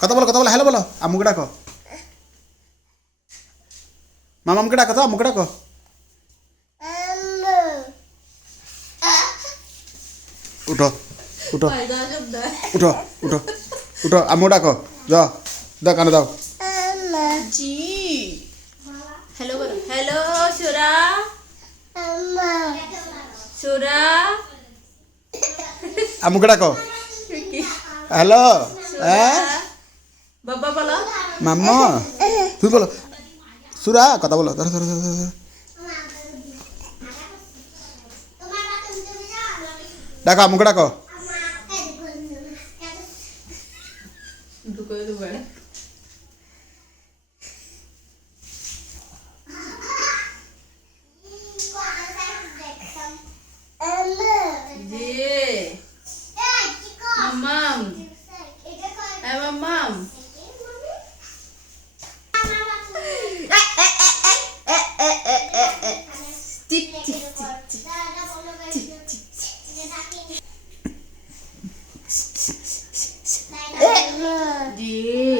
কথা বলো হ্যালো বলো আম্মুকে ডাকো মামামকে ডাকো তো আম্মুকে ডাকো উঠো উঠো উঠো উঠো উঠো আম্মু ডাকো যাও দাও কানে দাও জি হ্যালো বলো হ্যালো সুরা সুরা আম্মুকে ডাকো হ্যালো হ্যাঁ বাবা বলো মাম্মা তুমি বলো সুরা কথা বলো ধরো ধরো ধরো ধরো ডাকো আম্মুকে ডাকো ঢুকে দেবো জি মাম্মাম মাম্মাম টিক টিক টিক টিক জি